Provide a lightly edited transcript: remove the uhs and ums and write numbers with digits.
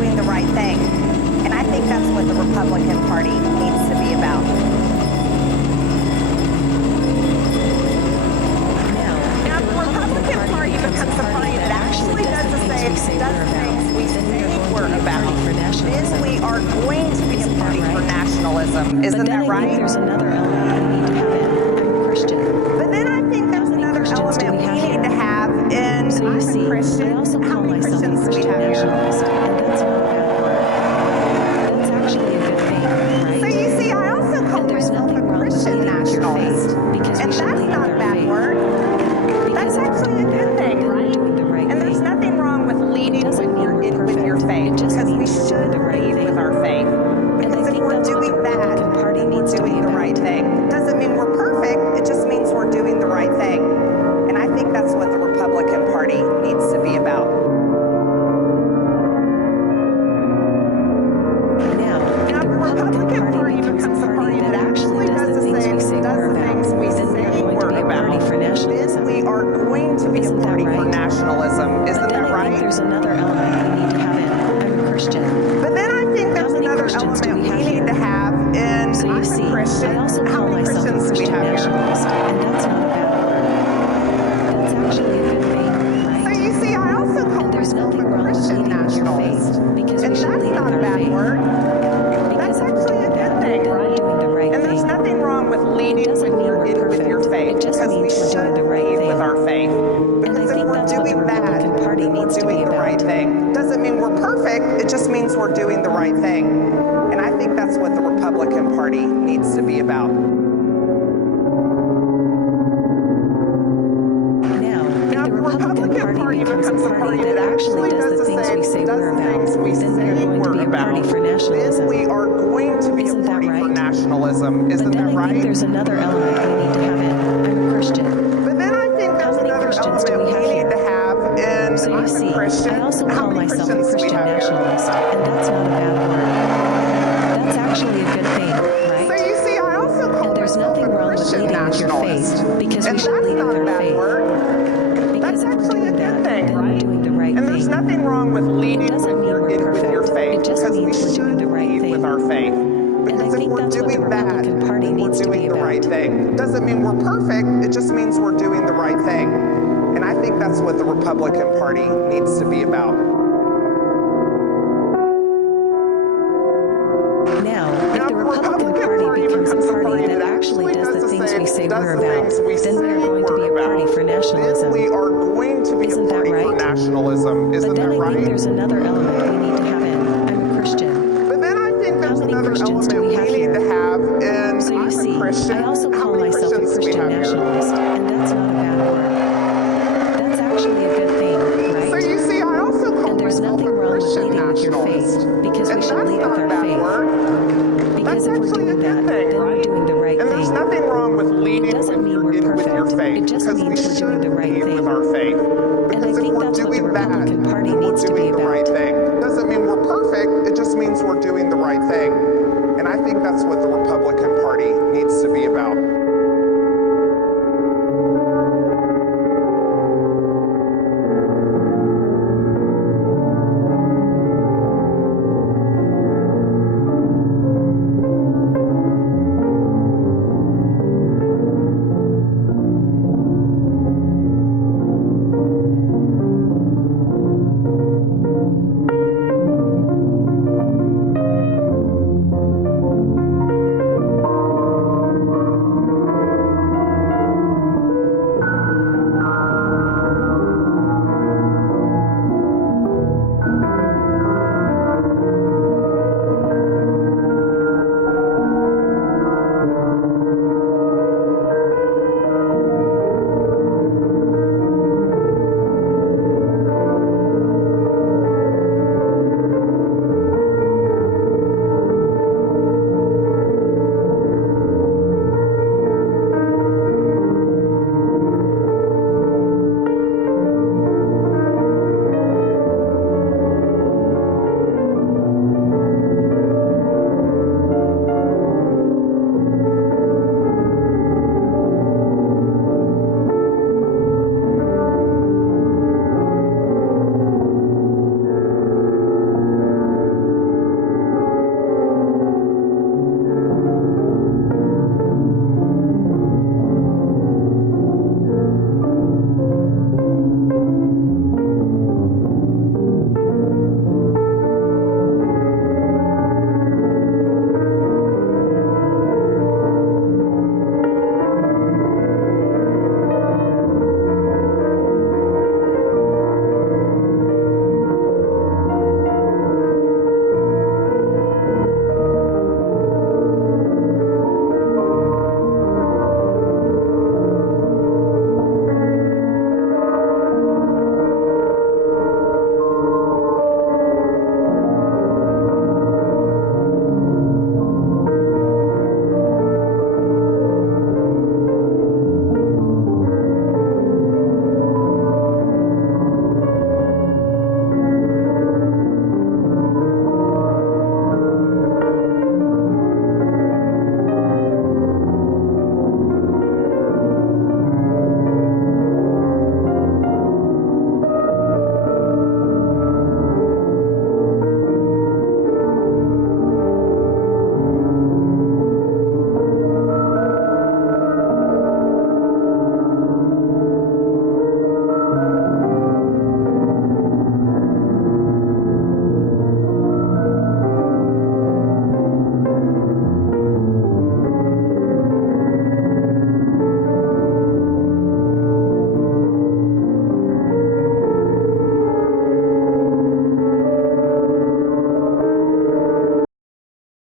doing the right thing. And I think that's what the Republican Party needs to be about. Now, the Republican Party becomes a party that actually does the things we say we're about, then we are going to be a party for nationalism. Isn't that right? There's another element we need to have in. I'm a Christian. But then I think there's another element we need to have in. So you see, I also call myself a Christian nationalist, and that's not a bad word. That's actually a good thing, right? So you see, I also call myself a Christian nationalist, and that's not a bad word. That's actually a good thing, right? And there's nothing wrong with leading with your faith, because we should lead with our faith. Because if we're doing that, we're doing the right thing. Doesn't mean we're perfect, it just means we're doing the right thing. And I think that's what the Republican Party needs to be about. Now, the Republican Party becomes a party that actually does the things we say we're about. Then we are going to be a party for nationalism. Isn't that right? There's another element we need to have in. I'm a Christian. But then I think there's another element we need to have in. So you see, I also call myself a Christian nationalist, and that's not a bad word. That's actually a good thing, right? So you see, I also call myself a Christian nationalist, and that's not a bad word. That's actually a good thing, right? And there's nothing wrong with leading with your faith, because we should lead with our faith. Because if we're doing that, we're doing the right thing. Doesn't mean we're perfect, it just means we're doing the right thing. And I think that's what the Republican Party needs to be about. Now, the Republican Party becomes a party that actually does the things we say we're about. Then we are going to be a party for nationalism. Then we are going to be a party for nationalism. Isn't that right? I think there's another element we need to have in. I'm a Christian. But then I think there's another element we need to have in. So you see, I also call myself a Christian nationalist, and that's not a bad word. That's actually a good thing, right? So you see, I also call myself a Christian nationalist, because we should lead with our faith. That's actually a good thing, right? Doing the right and there's nothing wrong with leading with your faith, it just because we means we're should doing the right lead thing. with our faith. Because if we're doing that, we're doing the right thing. Doesn't mean we're perfect, it just means we're doing the right thing. And I think that's what the Republican Party needs to be about. Now, if the Republican Party becomes a party that actually does the things we say we're about, then we are going to be a party for nationalism. Then we are going to be a party for nationalism. Isn't that right? But then I think there's another element we need to have in. I'm a Christian. But then I think there's another element we need to have in. So you see, I also call myself a Christian nationalist, and that's not a bad word. That's actually a good thing, right? So you see, I also call myself a Christian nationalist, because we should lead with our faith. Because if we're doing that, then we're doing the right thing. And there's nothing wrong with leading with your faith, It just means we're doing the right thing. with our faith.